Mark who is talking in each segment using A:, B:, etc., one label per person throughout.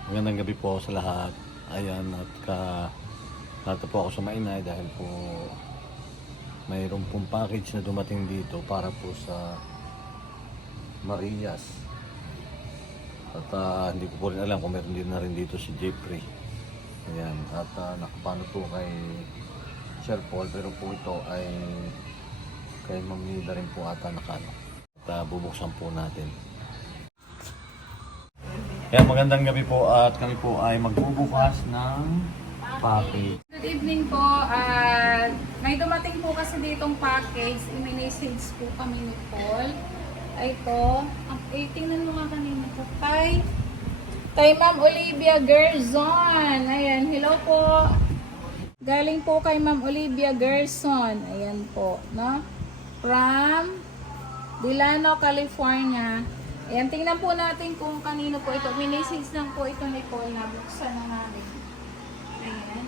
A: Magandang gabi po sa lahat. Ayan, at nata po ako sa Mainay dahil po mayroon pong package na dumating dito para po sa Marias. At hindi ko po rin alam kung meron din na rin dito si Jeffrey. Ayan, at nakapano po kay Sir Paul, pero po ito ay kay Ma'am Nida rin po ata nakano. At bubuksan po natin. Kaya magandang gabi po at kami po ay magbubukas ng package.
B: Good evening po. May dumating po kasi ditong package. I-message po kami ni Paul. Ito. Tingnan mo nga kanina ito. Kay Ma'am Olivia Gerson. Ayan. Hello po. Galing po kay Ma'am Olivia Gerson. Ayan po. No? From Delano, California. Ayan, tingnan po natin kung kanino po ito. Minessage lang po ito ni Paul na buksan na namin. Ayan,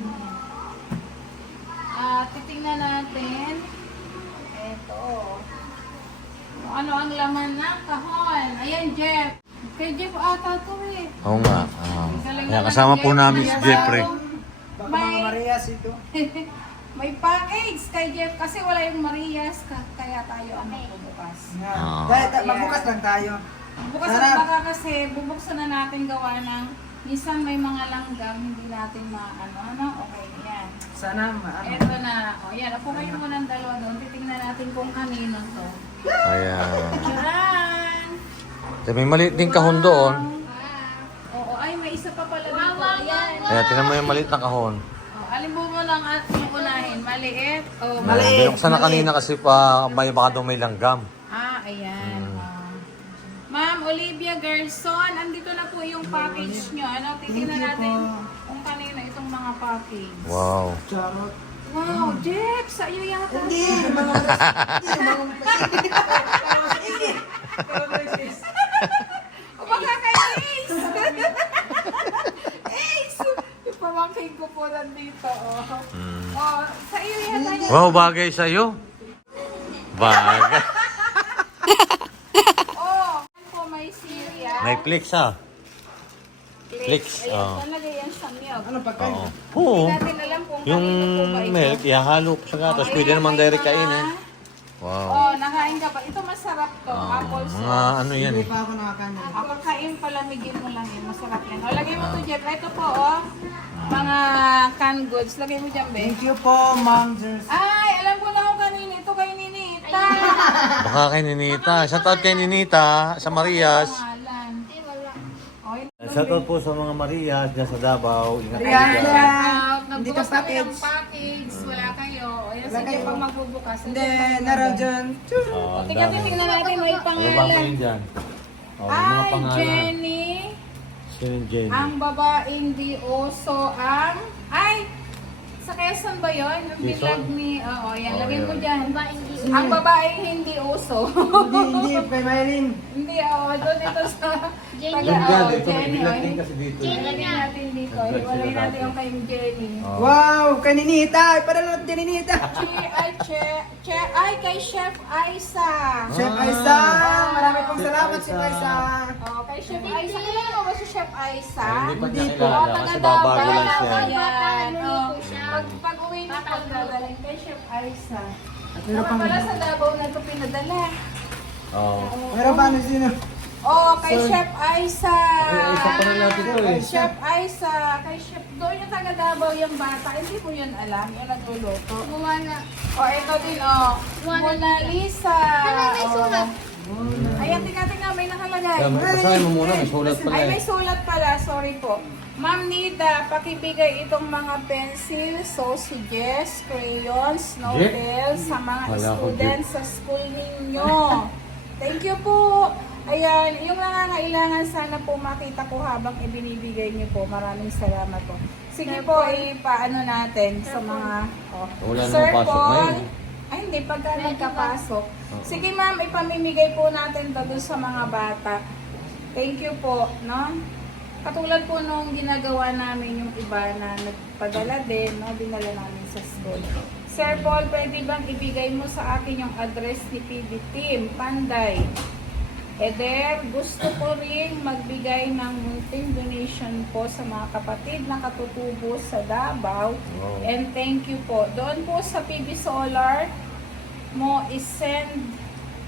B: titingnan natin. Ito. Ano ang laman ng kahon? Ayan, Jeff. Kay Jeff ata ito eh.
A: Oo nga. Ayan, kasama po namin si Jeffrey.
C: Baka mga Marias ito.
B: May package kay Jeff kasi wala yung Marias kaya tayo ang magbubukas.
C: Dahil magbukas lang tayo.
B: Bukas at baka kasi bubuksan na natin gawa ng minsan may mga langgam hindi natin maano. Okay, yan.
C: Sana maano.
B: Ito na. O yan, ako kayo muna ng dalawa doon. Titingnan natin kung kanino to.
A: Ayan.
B: Yan!
A: May maliit din kahon doon.
B: Oo, ay may isa pa pala dito. Yan.
A: Ayan, tinan mo yung maliit na kahon.
B: Alin mo lang at yung unahin. Maliit. O,
C: Maliit.
A: Binuksan na kanina kasi pa baka daw may langgam.
B: Ayan. Ma'am Olivia Gerson, andito na po yung package nyo. Ano, titingnan natin kung kanino itong mga package.
A: Wow.
C: Charot.
B: Wow, Jeff, sa iyo yata.
C: Hindi, mga
B: O baka kay Ace. Ace! Yung pamangkin ko po nandito. Sa iyo yata yun.
A: Wow, bagay sa'yo. Bagay.
B: Yan po may Syria.
A: May Flix Flix.
B: Ayan, talaga yan sa milk.
C: ano pagkain?
A: Oo. Oo.
B: Hindi natin alam kung
A: Yung
B: kanino po ba ito.
A: milk, ihalo po sa gatas. Pwede
B: Ayan,
A: naman
B: may
A: direct
B: mga-
A: kainin. Wow.
B: Nakain ka ba? Ito masarap to. Apple sauce.
A: Mga ano yan
C: Hindi
A: eh.
C: pa ako nakakain.
B: Kakain palamigin mo lang yun. Masarap yan. O, lagay mo to, Jeff. Ito po, mga canned goods. Lagay mo dyan, be.
C: Thank you po, Ma'am Jers.
B: Ay, alam ko na kung kanino. Ito kay Ninita.
A: Baka kay Ninita. Shoutout kay Ninita sa Marias.
B: Pangalan. Oy,
A: Shoutout po sa mga Marias dyan sa Davao. Ingat kayo
C: Marias.
A: dyan.
B: shout-out.
C: Hindi
B: Nagbukas
C: ka
B: kami ng
C: package.
B: package. Wala kayo. Ayan,
C: Wala
B: sige
C: kayo.
B: pag magbubukas.
C: Hindi, naroon dyan.
A: Ang
B: Tingnan
A: dami.
B: tingnan natin may
A: Ano ba mo
B: pangalan.
A: yun dyan? Yung mga
B: Ay,
A: pangalan.
B: Jenny.
A: Sino yung Jenny?
B: Ang babaeng di oso ang... Ay! Sa Quezon ba yun? Yung
A: Quezon?
B: bilag ni... Oo, yan.
A: Oo,
B: Lagay mo
A: yan.
B: dyan. Ang babaeng hindi oso.
C: Hindi, kay Maylin.
B: Hindi, doon ito sa...
A: Yung dyan, ito may
B: Jenny.
A: bilag din kasi dito.
B: Lagyan natin dito. Iwalay natin yung kay Jenny.
A: Oh.
C: Wow, kay Ninita. Ipadala natin kay Ninita.
B: Ay, kay Chef Aiza.
C: Chef Aiza. Marami pong
A: Chef
C: salamat,
A: Aiza.
C: Chef Aiza.
B: Kay Chef Aiza. Kilala mo ba si Chef Aiza?
A: Ay, hindi pa niya
C: Hindi po.
A: kilala kasi babago lang siya.
B: Ayan. Pag-uwi niyo po, dadalhin kay Chef Aiza.
C: Meron
B: Saka
C: pang...
B: pala sa Davao na ito pinadala.
A: Oh.
C: Meron pa ano sino?
B: Kay Chef Aiza.
A: Ay, isa pa rin natin ito eh.
B: Chef Aiza. Kay Chef, doon yung taga Davao yung bata. Hindi mo yun alam, yung nagluluto. Ito din, Mona Lisa.
D: May sulat.
B: Ayan, tingnan, may nakalagay.
A: Basahin mo muna, may sulat pala
B: Ay,
A: eh.
B: may sulat pala. Sorry po. Ma'am Nida, pakibigay itong mga pencil, sausages, crayons, notels sa mga
A: Wala ko,
B: students sa school ninyo. Thank you po. Ayan, yung nangangailangan sana po makita ko habang ibinibigay niyo po. Maraming salamat po. Sige po, ipaano natin sa mga...
A: Wala
B: Sir
A: namang pasok
B: Paul.
A: ngayon.
B: Ay, hindi. Pagka nagkapasok. Sige ma'am, ipamimigay po natin to dun sa mga bata. Thank you po, no? Katulad po nung ginagawa namin yung iba na nagpadala din, no? Dinala namin sa school. Sir Paul, pwede bang ibigay mo sa akin yung address ni PB Team, Panday? Eder, gusto ko ring magbigay ng munting donation donation po sa mga kapatid na katutubo sa Davao.
A: Wow.
B: And thank you po. Doon po sa PB Solar mo is-send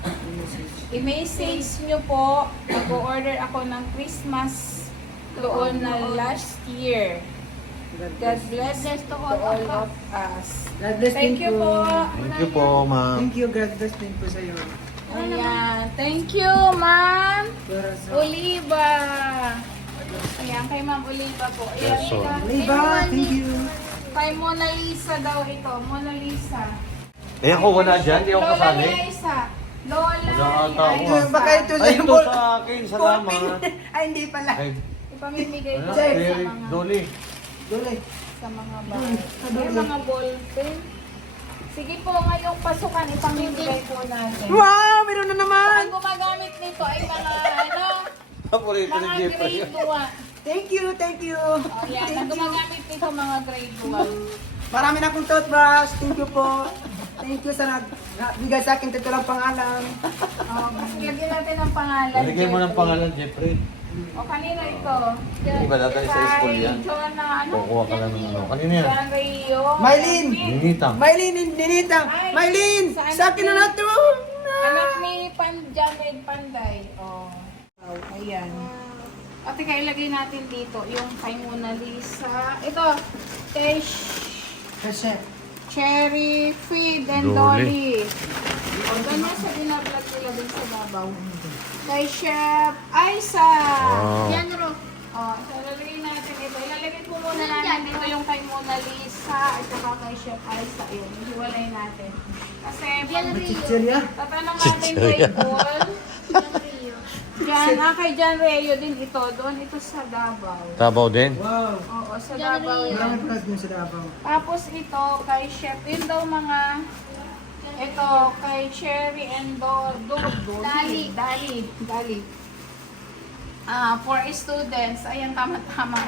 B: i-message nyo po. Mag-order ako ng Christmas doon na last year. God bless to all of us.
C: God bless
B: Thank
C: din
B: you po.
A: Thank you po, ma'am.
C: Thank you, God bless din po sa'yo.
B: Ayan. Thank you, Ma'am
C: Para sa...
B: Oliva. Ayan, kay Ma'am Oliva po. Ayan,
A: Yes, so.
C: Oliva, thank you.
B: Kay Mona Lisa daw ito. Mona Lisa.
A: Eh ako wala dyan, di ako
B: Lola
A: kasali.
B: ni Aisa. Lola
A: Wala
B: ni
A: ata ako.
B: Aisa.
C: Baka ito
A: Ay, ito sa akin, salamat.
C: Ay, hindi pala.
A: Ay,
B: Ipamimigay
A: ano,
B: ko sa
A: Eric
B: mga
A: Dolly.
C: Dole.
B: sa mga bag. May mga ballpen. Sige po, ngayong pasukan, ipamimigay po natin.
C: Wow, meron na naman.
B: Ang gumagamit nito ay mga,
A: Paborito ni
B: mga
A: Jeffrey.
B: grade 1.
C: Thank you, thank you.
B: O yan, ang
C: Thank you.
B: gumagamit nito mga grade 1.
C: Marami na akong toothbrush. Thank you po. Thank you sa nagbigay sa akin ito lang pangalan.
B: Lagyan natin ang pangalan.
A: Nalagay mo ng pangalan, Jeffrey.
B: O kanino ito?
A: Hindi ba dati sa school yan?
B: John na ano?
A: Kukuha ka lang ng ano. Kanina yan?
B: John Rio.
C: Mylene.
A: Ninita.
C: Maylin, Ninita.
B: Ay,
C: Maylin,
B: saan
C: sa akin na
B: si-
C: na to.
B: Anak ni John Red Panday. Oh. Ayan. O teka, ilagay natin dito yung kay Mona Lisa. Ito, kay
C: Kasi,
B: Cherry, Feed, and
A: Dolly.
B: Dolly. O, ganyan sa binablog nila dun sa babaw. Kay Chef Aisa.
A: Wow.
B: Yan, Ro. O, so lalagay natin ito. Ilalagay po muna natin dito yung kay Mona Lisa at saka kay Chef Aisa. Yun, hiwalay natin. Kasi,
C: chichirya.
B: tatanong natin kay Paul. Yan, kay John Reo din ito. Doon ito sa Davao.
A: Tabaw din.
C: Wow.
B: Oo, sa Davao yan.
C: Marami pala din sa Davao.
B: Tapos ito, kay Chef, yun daw mga, ito, kay Cherry and Dali. For students, ayan, tama-tama.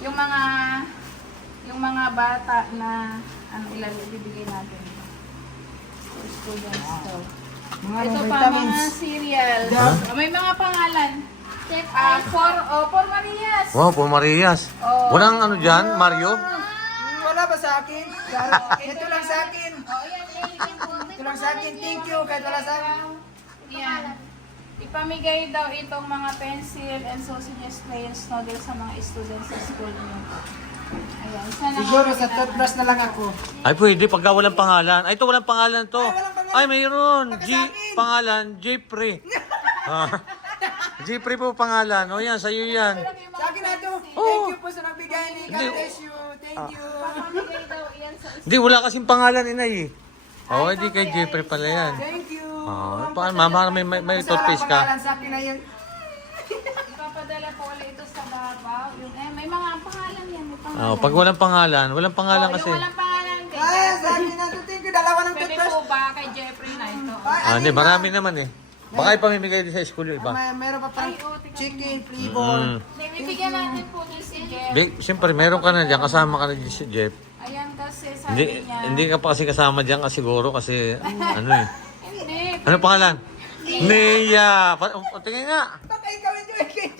B: Yung mga bata na, ibibigay natin. For students to.
C: Mga
B: Ito pa,
C: vitamins.
B: mga cereal.
C: Huh?
B: May mga pangalan. For Marias.
A: Wow, po Marias.
B: Oh.
A: Walang ano dyan, Mario?
C: Wala ba sa akin? Ito lang sa akin. Ito lang sa akin. Thank you. Kahit wala sa akin.
B: Yan. Ipamigay daw itong mga pencil and sausages, crayons, noodles sa mga students sa school niyo. Ayan. Sana
C: Siguro sa toothbrush na lang ako.
A: Ay, pwede pagka walang pangalan. Ay, ito walang pangalan to.
C: Ay, walang pangalan.
A: Ay, mayroon.
C: Baka sa akin.
A: Pangalan, Jeffrey. Jeffrey po pangalan. O yan, sa'yo yan.
C: Sa akin na ito.
A: Oh.
C: Thank you po sa nagbigay ni God
A: Hindi.
C: bless you. Thank you.
B: Pamigay daw yan sa
A: Hindi, wala kasing pangalan, inay. Oh, hindi kay Jeffrey pala yan.
C: Thank you.
A: Oh, paano, mama, may
C: Basta
A: toothpaste
C: walang
A: ka?
C: pangalan sa akin na yun.
B: Ipapadala po ulit ito sa Davao. Yung, may mga pangalan yan. May pangalan.
A: Oh, pag walang pangalan
B: Oh,
A: kasi.
B: yung walang pangalan din.
C: Ay, sa akin na ito. Thank you. Dalawa ng
B: Pwede
C: toothbrush.
B: po ba kay Jeffrey na ito?
A: Ah, hindi, marami naman eh. Baka ipamimigay din sa school yung iba.
C: Meron pa parang
B: Ay, oh, teka.
C: chicken flavor.
B: Ibigyan natin po din si Jeff.
A: Di, siyempre, meron ka na dyan. Kasama ka na dyan si Jeff.
B: Ayan kasi
A: Hindi,
B: sabi niya.
A: hindi ka pa kasi kasama dyan kasi siguro kasi ano eh.
B: Hindi.
A: Ano pangalan? Nia! Tingin nga!
C: Baka ikaw ito.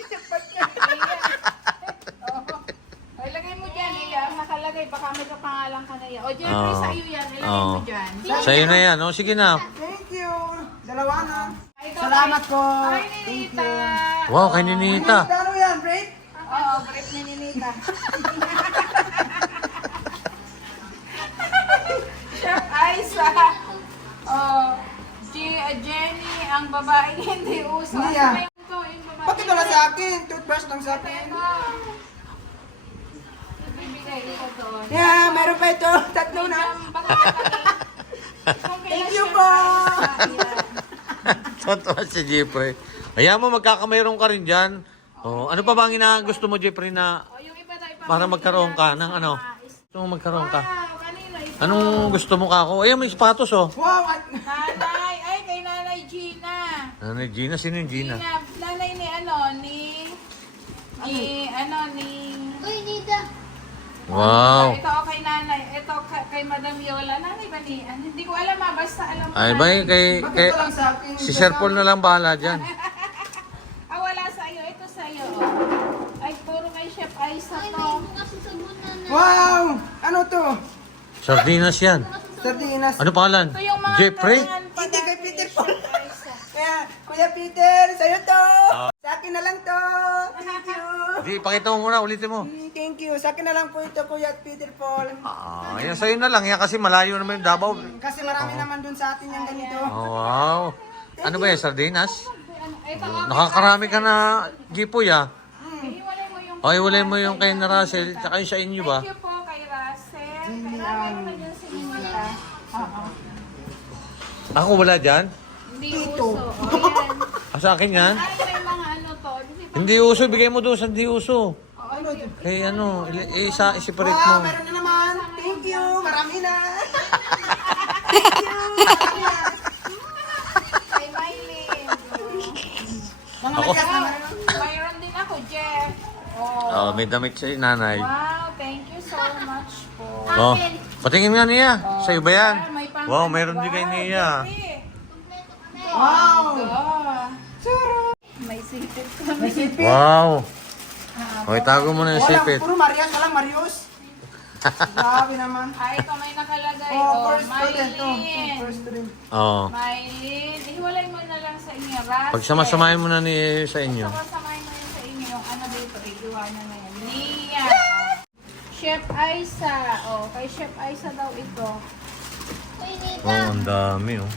B: O, ilagay mo dyan. Ang nakalagay. Baka may kapangalan ka na yan. O, Jeffrey,
A: Oo.
B: sa iyo yan. Ilagay
A: Oo.
B: mo dyan.
A: Sa'yo na yan. Oh, sige na.
C: Thank you. Dalawa na.
B: Ay, ito,
C: Salamat po.
B: Ay,
C: Thank
B: Ninita.
C: you.
A: Wow, kay Ninita.
C: Ano yan, Brad?
B: Oo, brief ni Ninita. Chef Aisa. Oh, Jenny, ang babaeng hindi uso.
C: Hindi ah.
B: Ano yung babae?
C: Pati wala sa akin. Toothbrush lang sa akin.
B: Ito. Ibibigay ito doon.
C: Yeah, meron pa ito. Tatlo na. Thank you po.
A: Totoo si Jeffrey. Hayaan mo, magkakamayroon ka rin dyan. Oh, ano pa ba ang gusto mo, Jeffrey, na para magkaroon ka ng ano? Gusto mo magkaroon ka? Anong gusto mo ka ako? Ayan, may sapatos, oh.
C: Wow.
B: Nanay, ay kay Nanay Gina.
A: Nanay Gina, sino yung Gina?
B: Nanay ni
D: Uy, Nida.
A: Wow.
B: Ito kay Nanay, ito kay Madam Yola. Nanay ba ni? Hindi ko alam basta alam ko.
A: Ay, ba, kay,
C: Bakit
A: kay,
C: walang sa akin?
A: si Sir Paul na lang bahala dyan.
B: Wala sa iyo. Ito sa iyo. Oh. Ay, puro kay Chef Chef Aiza to.
C: Wow! Ano to?
A: Sardinas yan.
C: Sardinas.
A: Ano pangalan?
B: Ito yung mga
A: Jeffrey?
B: tangan pa
C: Hindi kay
B: dati,
C: Peter
B: Chef
C: Paul.
B: Aiza.
C: Kaya, Kuya Peter, sa'yo to. Sa akin na lang to. Thank you.
A: Di, pakita mo muna, ulitin mo.
C: Thank you. Sa akin na lang po ito, Kuya Peter Paul.
A: Yan sa'yo na lang. Yan kasi malayo naman yung Davao.
C: Kasi marami naman dun sa atin yung ganito.
A: Oh, wow. Ano ba yan, sardinas?
B: Ano, ito, okay.
A: Nakakarami ka na gipoy ah.
B: Ihiwalay mo yung...
A: O, iwalay mo yung kay na Russell, tsaka yung sa inyo ba?
B: Thank you po kay Russell. Kailangan mo dyan sa inyo. Oo.
A: Ako wala dyan?
B: Hindi
C: Tito.
B: uso. O, yan.
A: Sa akin yan?
B: Ay, may mga ano to.
A: Hindi uso, bigay mo doon sa hindi uso.
C: Ano to?
A: Kay ano, isiparit
C: Wow,
A: mo.
C: meron na naman. Thank you. Marami na.
B: Kay Mylene.
C: Mga
A: Ako?
C: lagas na meron.
B: Mayroon din ako, Jeff. Oh.
A: Oh, may damit si nanay.
B: Wow, thank you so much po.
A: Oh, patingin nga niya. Sa'yo ba yan?
B: May pang-
A: Wow, meron din kay Nia.
B: Jeffrey.
C: Wow.
B: May sipit kami.
C: May sipit.
A: Wow. O, itago mo na yung
C: Walang,
A: sipit.
C: puro Marias, walang Marios. Grabe naman.
B: Ay, ito may nakalagay.
C: Oh,
B: Oh,
C: first student. Oh,
B: Mylene.
C: first student.
A: Oo.
B: Mylene. Ihiwalay mo na lang sa inyo. Russell.
A: Pagsamasamahin mo na ni sa inyo.
B: Pagsamasamahin mo yun sa inyo. Yung ano dito, iiwanan na yan. Nia. Chef Aiza. Oh, kay Chef Aiza daw ito.
A: Oh, ang dami oh.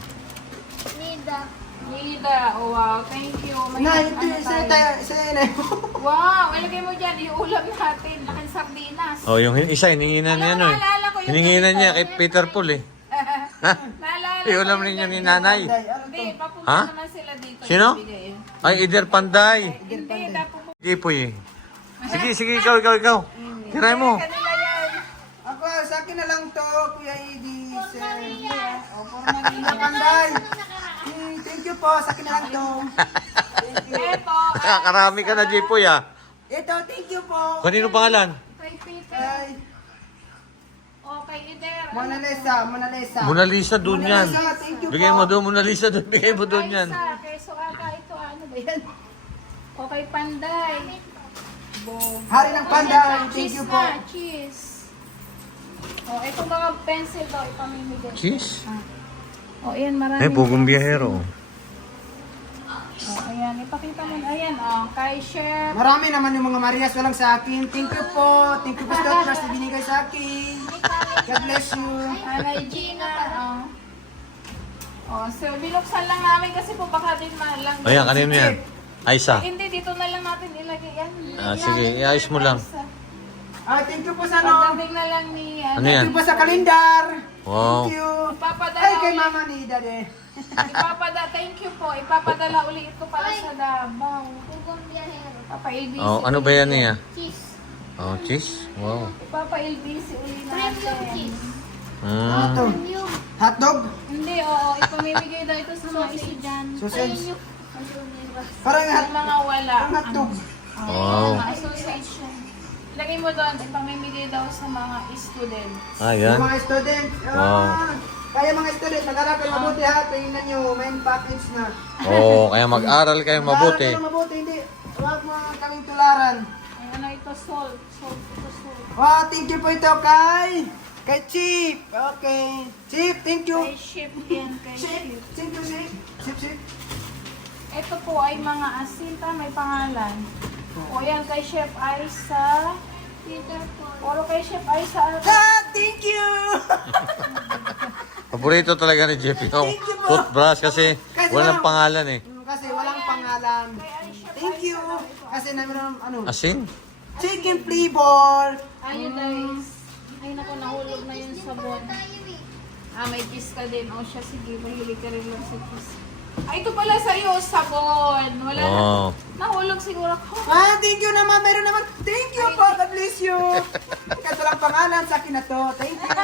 B: Nida. Oh, wow. Thank you. May
C: Na,
B: ano
C: ito, isa tayo, isa na.
B: Wow, ilagay mo dyan, iulam natin. Laking sardinas.
A: Oh, yung isa, hininginan niya ano eh.
B: Naalala ko yung
A: Hininginan
B: ganito.
A: niya kay Peter Paul eh.
B: Naalala
A: Iulam
B: ko yung
A: ninyo ni
B: ganito.
A: nanay.
B: Hindi, papunta
A: Ha?
B: naman sila dito.
A: Sino?
B: Ibigay.
A: Ay, Ider Panday.
B: Hindi, dapat po.
A: Gipoy eh. Sige, ikaw. Tiray mo.
B: Kanila yan.
C: Ako, sa akin na lang to, Kuya Edie. Sir.
B: O, for Manila.
C: Panday. Thank you po, sa akin na lang to.
B: Eto,
A: Nakakarami ka na, Gipoy ah.
C: Ito, thank you po.
A: Kanino pangalan?
B: kay Peter.
C: Ay,
B: O, kay Ider.
C: Mona Lisa, Mona Lisa.
A: Mona Lisa doon yan.
C: Mona Lisa, thank you
A: Bigay
C: po.
A: mo doon, Mona Lisa doon. Bigay mo doon yan.
B: Aiza, kay Suaka, ito ano ba yan? O, kay Panday.
C: Hari ng Panday, thank
B: Cheese
C: you po.
B: na, cheese. O, itong mga pencil daw, ipamimigay.
A: Cheese?
B: O, ayan, marami.
A: Eh, pugong biyahero.
B: O, ayan, ipakita mo. Ayan, o, kay Chef.
C: Marami naman yung mga Marias, walang sa akin. Thank you po. Thank you po sa trust na binigay sa akin. God bless you.
B: Anay Gina. O, so, binuksan lang namin kasi po baka din malang.
A: Ayan, kanino yan? Aisa.
B: Hindi, dito na lang natin ilagay yan.
A: Sige, iayos mo lang.
C: Thank you po sa ano.
B: Pagdating na lang ni,
A: Ano yan?
C: Thank you po sa kalendar.
A: Wow.
C: Thank you.
B: Ipapadala
C: Ay, kay
B: ulit.
C: mama ni Daddy.
B: Thank you po. Ipapadala uli ito para sa Davao. Papa LBC.
A: Oh, ano ba yan niya?
D: Cheese.
A: Oh, cheese? Wow.
B: Papa LBC uli natin.
D: Premium cheese.
C: Ito.
D: Premium.
C: Hotdog.
B: Hindi, oo. Ipamimigay daw ito sa mga estudyante.
C: Sausage.
D: Ayun yung...
C: Parang
B: Yung mga wala.
C: Parang hotdog.
A: Wow.
B: Mga association. Ilagay mo doon, ipamimigay daw sa mga students.
A: Ah, yan.
C: Yung mga student.
A: Wow.
C: Kaya mga student, nag-aral kayo mabuti ha. Tingnan nyo, main package na.
A: Oh, kaya mag-aral kayo mabuti.
C: Mag-aral kayo mabuti, hindi. Huwag mo kaming tularan.
B: Ay, ano ito? Salt. Salt. Ito salt.
C: Wow, thank you po ito kay Chip. Okay. Chip, thank you.
B: Kay ship yan. Kay
C: Chip,
B: ship.
C: thank you, Chip. Chip.
B: Ito po ay mga asinta. May pangalan. O yan, kay Chef Aiza.
D: Peter Paul.
B: Puro kay Chef Aiza.
C: Thank you.
A: Paborito talaga ni Jeff yung
C: Thank you po.
A: toothbrush kasi walang pangalan eh.
C: Kasi walang pangalan. Thank you. Kasi namin ano,
A: Asin?
C: chicken flavor.
B: Ayun guys. Ay naku, nahulog na yung sabon. May kiss ka din. O siya, sige, mahilig ka rin lang sa kiss. Ay, ito pala sa'yo, sabon. Wala
A: Wow.
B: na. Nahulog siguro ko.
C: Thank you naman. Meron naman. Thank you po. God bless you. Kasi walang pangalan sa akin na to. Thank you.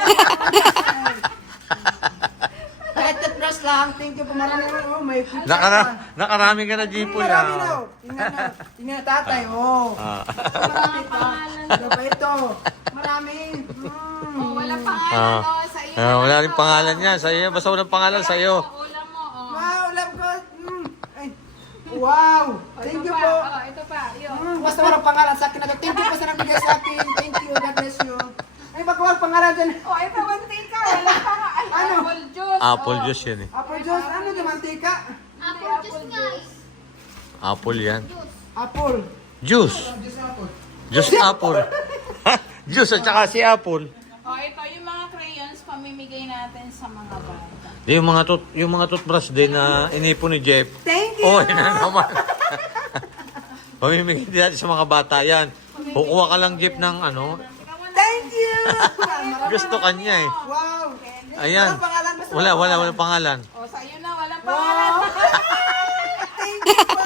C: Kahit toothbrush lang. Thank you po. Marami naman. Oh, may
A: Nakarami ka na, Jipoy
C: Marami na.
A: ah.
C: Tingnan na. Tingnan na tatay. Oh. Marami pa. Ano pa ito? Marami.
B: Wala pangalan, o, sa iyo.
A: Wala rin pangalan niya. Sa iyo, basta walang pangalan sa iyo.
B: Ulam mo, o.
C: Wow, love ko. Ay. Wow.
B: O,
C: Thank
B: ito
C: you
B: pa,
C: po.
B: o, ito pa. Yun.
C: Basta walang pangalan sa akin na to. Thank you po sa nagbigay sa akin. Thank you. God bless you. Ay, baka walang pangalan dyan.
B: Oh, ito, mantika. Wala pa nga. Ay,
C: Ano?
B: apple juice.
A: Apple
B: Oh.
A: juice yan eh.
C: Apple juice. Ano yung mantika?
D: Apple juice guys.
A: Apple yan.
C: Apple.
A: Juice. Juice apple. Juice at saka si apple.
B: Oh, ito yung mga crayons pamimigay natin sa mga bata.
A: Yung mga toothbrush din na inipon ni Jeff.
C: Thank you.
A: Oh, yan na naman. Pamimigay din natin sa mga bata yan. Kukuha ka lang Jeff ng ano.
C: Thank you.
A: Gusto kanya eh.
C: Wow.
A: Ayan.
C: Walang pangalan. Basta
A: Wala pangalan.
B: Oh, sa'yo na, walang pangalan.
C: Wow. Thank you po.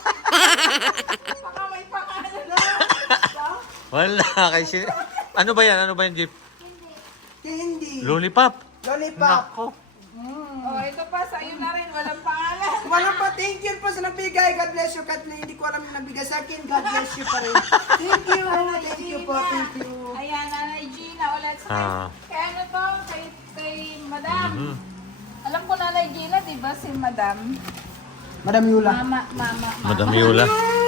B: Baka may pangalan.
A: Wala. Ano ba yan, Jeff?
C: Candy.
A: Lollipop.
C: Lollipop.
A: Nako.
B: Oh, ito pa, sa'yo na rin, walang pangalan.
C: Walang pa, thank you po sa nagbigay. God bless you. Kahit na hindi ko alam yung nagbigay sa akin, God bless you pa rin. Thank you. Thank you po. Thank you.
B: Ayan, Nanay Gina ulit sa
A: Ah.
B: kay ano to, kay Madam.
A: Mhm.
B: Alam ko Nanay Gina, di ba si Madam?
C: Madam Yula.
B: Mama.
A: Madam Yola.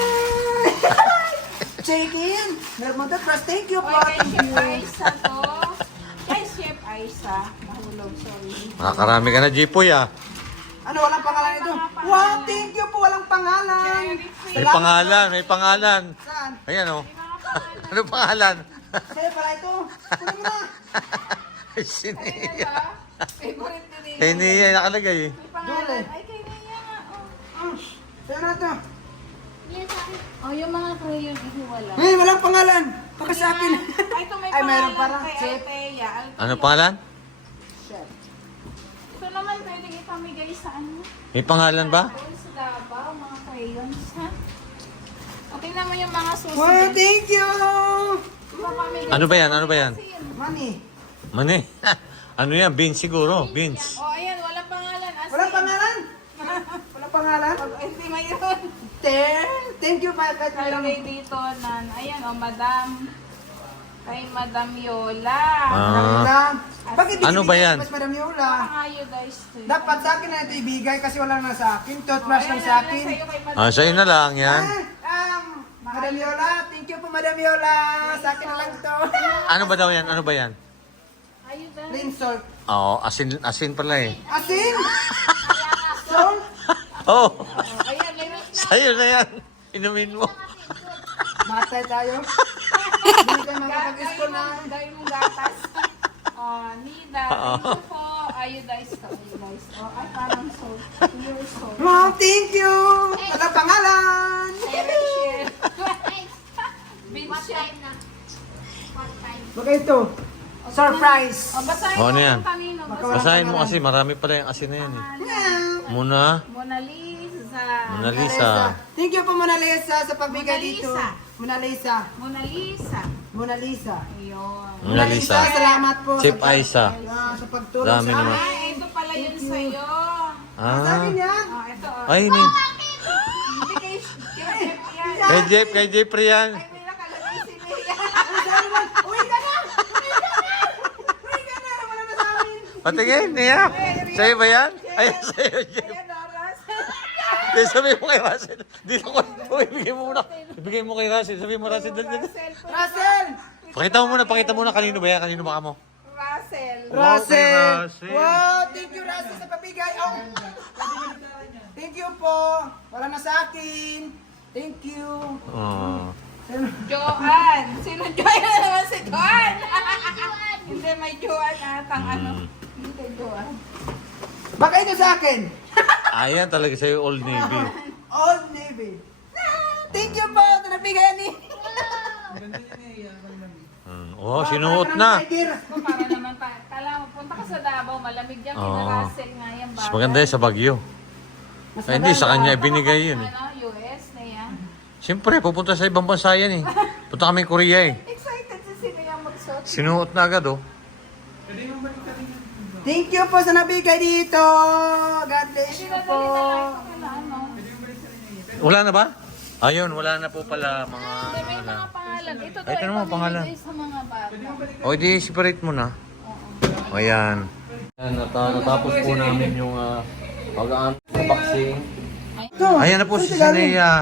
C: Check in. Meron mo toothbrush. Thank you po.
B: Oy, kay
C: Thank
B: Chef
C: you.
B: Aisa to. Kay Chef Aisa. Nahulog, sorry.
A: Nakakarami ka na, Jipoy ah.
C: Ano, walang pangalan ito? Wow, thank you po. Walang pangalan.
A: May pangalan.
C: Saan?
A: Ayan oh. Ano pangalan?
C: Sa'yo pala ito. Kunin mo na.
A: Ay, Sineya.
B: Favorite ni Ria.
A: Kay Nia nakalagay eh.
B: May pangalan. Ay, kay Nia nga. Oh.
C: Sa'yo na ito.
D: Yan sa akin.
B: Oh, yung mga crayon, ihiwala.
C: Ay, walang pangalan. Baka sa akin.
B: Ay, ito may
C: Ay, meron
B: pangalan
C: para.
B: kay
C: Chef.
B: Althea.
A: Ano pangalan?
B: Ito naman pwedeng ipamigay sa ano?
A: May pangalan ba?
B: Doon sa Davao, mga crayons, ha? O, tingnan mo yung mga susunod.
C: Wow, thank you.
B: Ipapamigay
A: Ano ba yan? Ano ba yan?
B: sa asin.
C: Money.
A: Mani. Ano yan? Beans siguro. Beans.
B: O, ayan, walang pangalan. Asin.
C: Walang pangalan. Walang pangalan.
B: Hindi mayroon.
C: Thank you pa. Kahit mayroon.
B: Nalagay dito na, ayan, o, Madam. Kay Madam Yola.
A: Ah.
C: Bakit
A: Ano ba yan?
C: Mas Madam Yola.
B: Iodized to.
C: Dapat sa akin na ito ibigay kasi wala na sa akin. Toothbrush lang sa akin.
A: Sa'yo na lang yan.
C: Madam Yola. Thank you po, Madam Yola. Sa akin na lang ito.
A: Ano ba daw yan? Ano ba yan?
B: Iodized.
C: Plain salt.
A: Oo, asin pala eh.
C: Asin? Salt?
A: Oh,
B: Ayan, meron na.
A: sa'yo na yan. Inumin mo.
C: Matay tayo. Hindi tayo makapag-school na.
B: Gawin mong gatas. Nida. Thank you po. Iodized to. Iodized. Ay, parang salt. Pure salt.
C: Wow, thank you. Walang pangalan.
B: Rachel.
D: Guys,
B: Vince.
D: what time na? What time?
C: Baka ito. Surprise.
B: O, basahin
A: Oh, ano
B: mo
A: yan?
B: yung kanino.
A: Basahin mo kasi marami pala yung asin na yan eh. Muna.
B: Mona Lisa.
A: Mona Lisa.
C: Thank you po, Mona Lisa, sa pagbigay
B: Mona
C: dito.
B: Lisa.
C: Mona Lisa.
B: Mona Lisa.
C: Mona Lisa.
B: Ayun.
A: Mona Lisa.
C: Salamat po.
A: Chef Aisa.
C: Sa pagtulong
A: Dami
C: sa
A: naman.
C: akin.
B: Ay, ito pala yun sa'yo.
C: Sa
A: Ah.
C: akin yan.
B: Ito.
A: Ay, may.
B: Hindi kay Chef yan.
A: Kay Jeffrey yan.
B: Ay, may nakalagay si Lea.
C: Uy ka na! Uy ka na! Wala na sa amin.
A: Patingin, Nia. Sa'yo ba yan? Ay, sa'yo, Jeff.
B: Ayan, Doras.
A: Then sabihin mo kay Russell. Dito ko. Ibigay mo muna. Ibigay mo kay Russell. Sabihin mo, Russell. Dali.
C: Russell!
A: Pakita mo muna. Kanino ba yan? Kanino ba mo?
B: Russell.
C: Russell!
A: Russell.
C: Wow! Thank you, Russell, sa pabigay. Oh. Thank you po. Wala na sa akin. Thank you.
A: Oh.
B: Joanne. Sino Joanne naman si Joanne? Hindi, may Joanne atang ano. Hindi kay Joanne.
C: Baka ito sa akin.
A: Ayan talaga sa'yo, Old Navy.
C: Old Navy. Thank you po. Ito nabigay ni.
A: Oh, sinuot na.
B: Para naman pa. Kala mo, punta ka sa Davao, malamig yan.
A: Oo.
B: Kina Russell nga yan.
A: Mas maganda yan sa Baguio. Ay, hindi, sa kanya ibinigay yun eh.
B: Ano, US na yan.
A: Siyempre, pupunta sa ibang bansa yan eh. Punta kami Korea eh.
B: Excited si sino yung magsuot.
A: Sinuot na agad oh.
C: Thank you po sa nabigay dito. God bless you po.
B: Ano?
A: Wala na ba? Ayun, wala na po pala mga...
B: Hindi, may mga pangalan. Ito to,
A: Ito naman, pangalan.
B: sa mga bata.
A: O, di separate mo na. O, yan. Natapos po namin yung pag-unboxing.
C: Ito.
A: Ayan na po si Sinea.
B: Parang may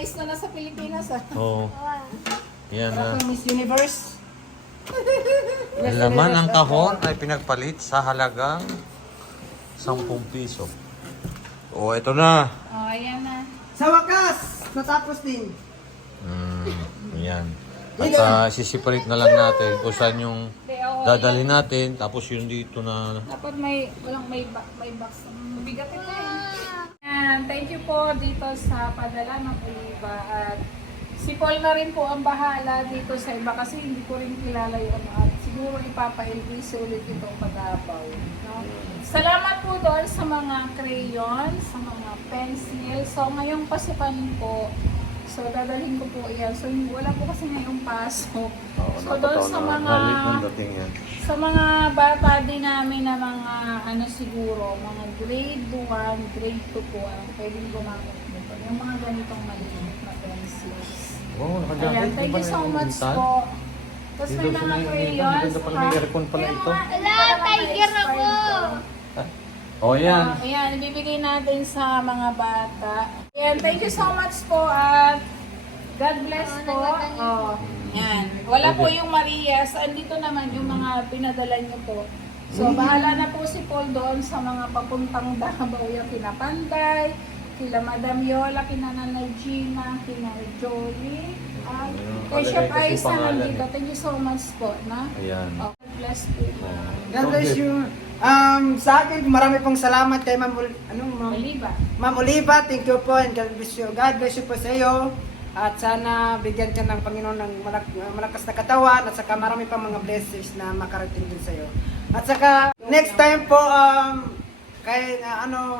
B: Miss na nasa Pilipinas ah.
A: Oo. Yan na.
C: Miss Universe.
A: Ang laman ng kahon ay pinagpalit sa halagang 10 piso. O, ito na.
B: Oh, ayan na.
C: Sa wakas, natapos din.
A: Ayan. At sisipalit na lang natin kung saan yung dadalhin natin. Tapos yun dito na.
B: Dapat may box. Mabigat ito eh. And thank you po dito sa padala ng oliva. At si Paul na rin po ang bahala dito sa iba kasi hindi ko rin kilala yung at siguro ipapa-LBC ulit itong pag-abaw. No? Salamat po doon sa mga crayon, sa mga pencil. So ngayong pasukan po, so dadalhin ko po yan. So wala po kasi ngayong pasok. So doon sa mga bata din namin na mga ano siguro, mga grade 1, grade 2 po ang pwedeng gumamit nito. Yung mga ganitong maliit na pencils.
A: Oh,
B: Ayan, thank you so much po. Tapos may mga crayons.
A: May aircon pala ito.
D: Wala, tiger ako.
A: Oh, yan.
B: Ayan, ibibigay natin sa mga bata. Ayan, thank you so much po at God bless po. Oh, yan. Wala po yung Marias. Andito naman yung mga pinadala niyo po. So, bahala na po si Paul doon sa mga papuntang Davao, yung kina Panday, kila Madam Yola, kina Nanay Gina, kina Jolie, at kay Chef Aisa nandito. Thank you so much po, na?
A: Ayan.
B: Oh, God bless po.
C: God bless you. Sa akin, marami pong salamat kay Ma'am
B: Oliva.
C: Ma'am Oliva, thank you po and God bless you. God bless you po sa iyo. At sana bigyan ka ng Panginoon ng malakas na katawan at saka marami pang mga blessings na makarating din sa iyo. At saka next time po kay ano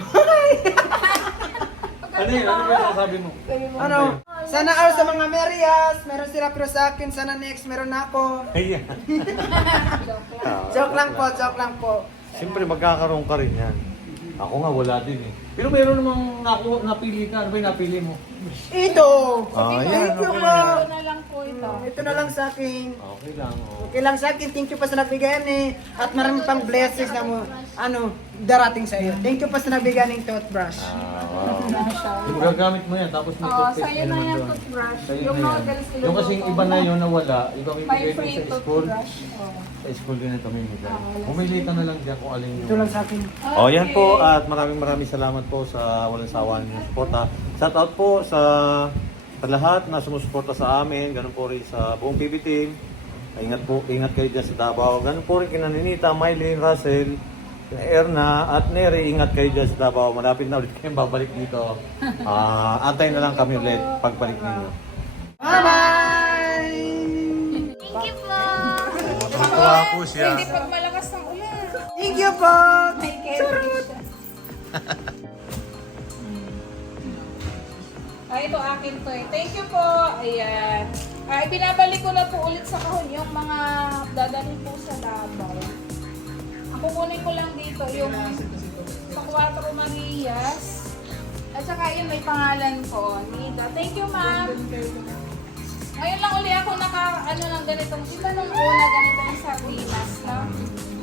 A: Ano yun? Ano ba yung sasabi mo?
C: ano sana sa mga Marias, meron sila pero sa akin sana next meron na ako.
A: Ayan.
C: Joke lang po.
A: Siyempre magkakaroon ka rin yan. Ako nga wala din eh. Pero meron namang napili ka. Ano ba yung napili mo?
C: Ito.
A: Ayan,
C: Thank you
A: okay.
C: po.
B: Ito na lang po ito.
C: Ito na lang sa akin.
A: Okay lang. Oh.
C: Okay lang sa akin. Thank you pa sa nabigyan eh. At marami pang blessings na mo darating sa iyo. Thank you pa sa nabigyan ng toothbrush.
A: Wow. Yung gagamit mo yan, tapos may
B: Oh,
A: toothpaste
B: sa'yo
A: din
B: na
A: naman
B: yung
A: doon.
B: toothbrush.
A: Sa'yo
B: Yung
A: na yan.
B: noodles,
A: Yung kasing iba na yun na wala, iba may
B: By
A: bigay
B: free
A: din sa school.
B: toothbrush. Oh.
A: Sa school din ito may bigay.
B: wala
A: Pumili ka na lang dyan kung alin yung...
C: Ito lang sa akin.
A: Oh, yan po at maraming salamat po sa walang sawa niyo suporta. Shout out po sa lahat na sumusuporta sa amin, ganun po rin sa buong PB team. Ingat kayo dyan sa Davao. Ganun po rin kina Ninita, Mylene, Russell, kina Erna at Neri, ingat kayo dyan sa Davao. Malapit na ulit kayong babalik dito. Antay na lang kami ulit pagbalik ninyo.
C: Bye-bye!
D: Thank you po.
A: Matuwa po siya.
B: Hindi pag malakas ng ulan.
C: Thank you po!
B: May carry siya. Ito akin to eh. Thank you po. Ayan. Binabalik ko na po ulit sa kahon yung mga dadalhin po sa Davao. Ang kukunin ko lang dito yung sa 4 Marias. At saka yun may pangalan ko. Nida. Thank you, ma'am. Ngayon lang uli ako ng ganitong, di ba nung una ganito yung sardinas, no?